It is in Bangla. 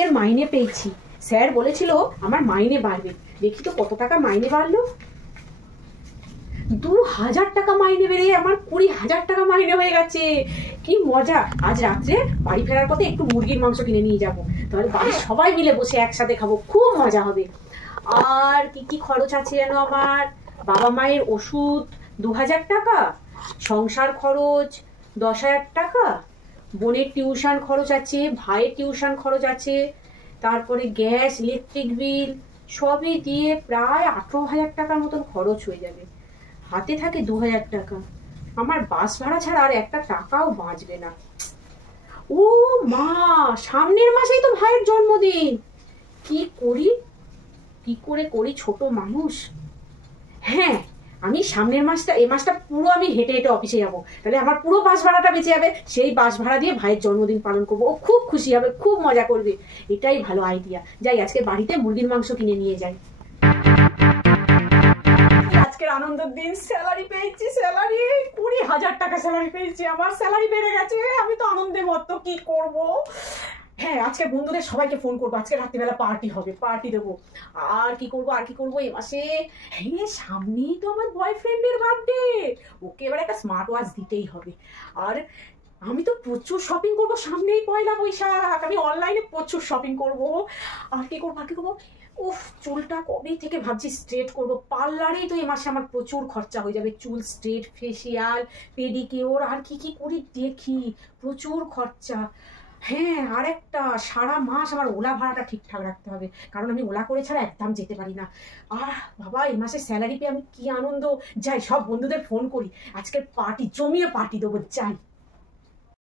আজকের মাইনে পেয়েছি। স্যার বলেছিল আমার মাইনে বাড়বে। দেখি তো কত টাকা মাইনে বাড়লো। 2000 টাকা মাইনে বেড়ে আমার 20,000 টাকা মাইনে হয়ে গেছে। কি মজা! আজ রাত্রে বাড়ি ফেরার পথে একটু মুরগির মাংস কিনে নিয়ে যাবো, তাহলে বাড়ির সবাই মিলে বসে একসাথে খাবো, খুব মজা হবে। আর কি কি খরচ আছে যেন আমার? বাবা মায়ের ওষুধ 2000 টাকা, সংসার খরচ 10,000 টাকা, বোনের টিউশন খরচ আছে, ভাইয়ের টিউশন খরচ আছে, তারপরে গ্যাস ইলেকট্রিক বিল সবই দিয়ে প্রায় 18,000 টাকার মতন খরচ হয়ে যাবে। হাতে থাকে 2000 টাকা। আমার বাস ভাড়া ছাড়া আর একটা টাকাও বাঁচবে না। ও মা, সামনের মাসেই তো ভাইয়ের জন্মদিন। কি করি, কি করে করি, ছোট মানুষ। হ্যাঁ, আমি সামনের মাসটা, এই মাসটা পুরো আমি হেঁটে হেঁটে অফিসে যাবো, তাহলে আমার পুরো বাস ভাড়াটা বেঁচে যাবে। সেই বাস ভাড়া দিয়ে ভাইয়ের জন্মদিন পালন করবো, ও খুব খুশি হবে, খুব মজা করবে। এটাই ভালো আইডিয়া। যাই, আজকে বাড়িতে মুরগির মাংস কিনে নিয়ে যাই। আজকের আনন্দের দিন, স্যালারি পেয়েছি, স্যালারি 20,000 টাকা স্যালারি পেয়েছি। আমার স্যালারি বেড়ে গেছে, আমি তো আনন্দে মত্ত, কি করব। হ্যাঁ, আজকে বন্ধুদের সবাইকে ফোন করবো, আজকে রাত্রিবেলা পার্টি হবে, পার্টি দেবো। আর কি করবো, আর কি করবো এই মাসে? হ্যাঁ, সামনেই তো আমার বয়ফ্রেন্ডের বার্থডে, ওকে এবার একটা স্মার্ট ওয়াচ দিতেই হবে। আর আমি তো প্রচুর শপিং করবো, সামনেই পয়লা বৈশাখ, আমি অনলাইনে প্রচুর শপিং করব। আর কি করবো, আর কি করবো? উফ, চুলটা কবে থেকে ভাবছি স্ট্রেট করবো। পার্লারেই তো এই মাসে আমার প্রচুর খরচা হয়ে যাবে, চুল স্ট্রেট, ফেসিয়াল, পেডিকিওর, আর কি কি করি দেখি, প্রচুর খরচা। হ্যাঁ, আর একটা, সারা মাস আমার ওলা ভাড়াটা ঠিকঠাক রাখতে হবে, কারণ আমি ওলা করে ছাড়া একদম যেতে পারি না। বাবা, এই মাসে স্যালারি পেয়ে আমি কি আনন্দ। যাই, সব বন্ধুদের ফোন করি, আজকের পার্টি, জমিয়ে পার্টি দেবো, যাই।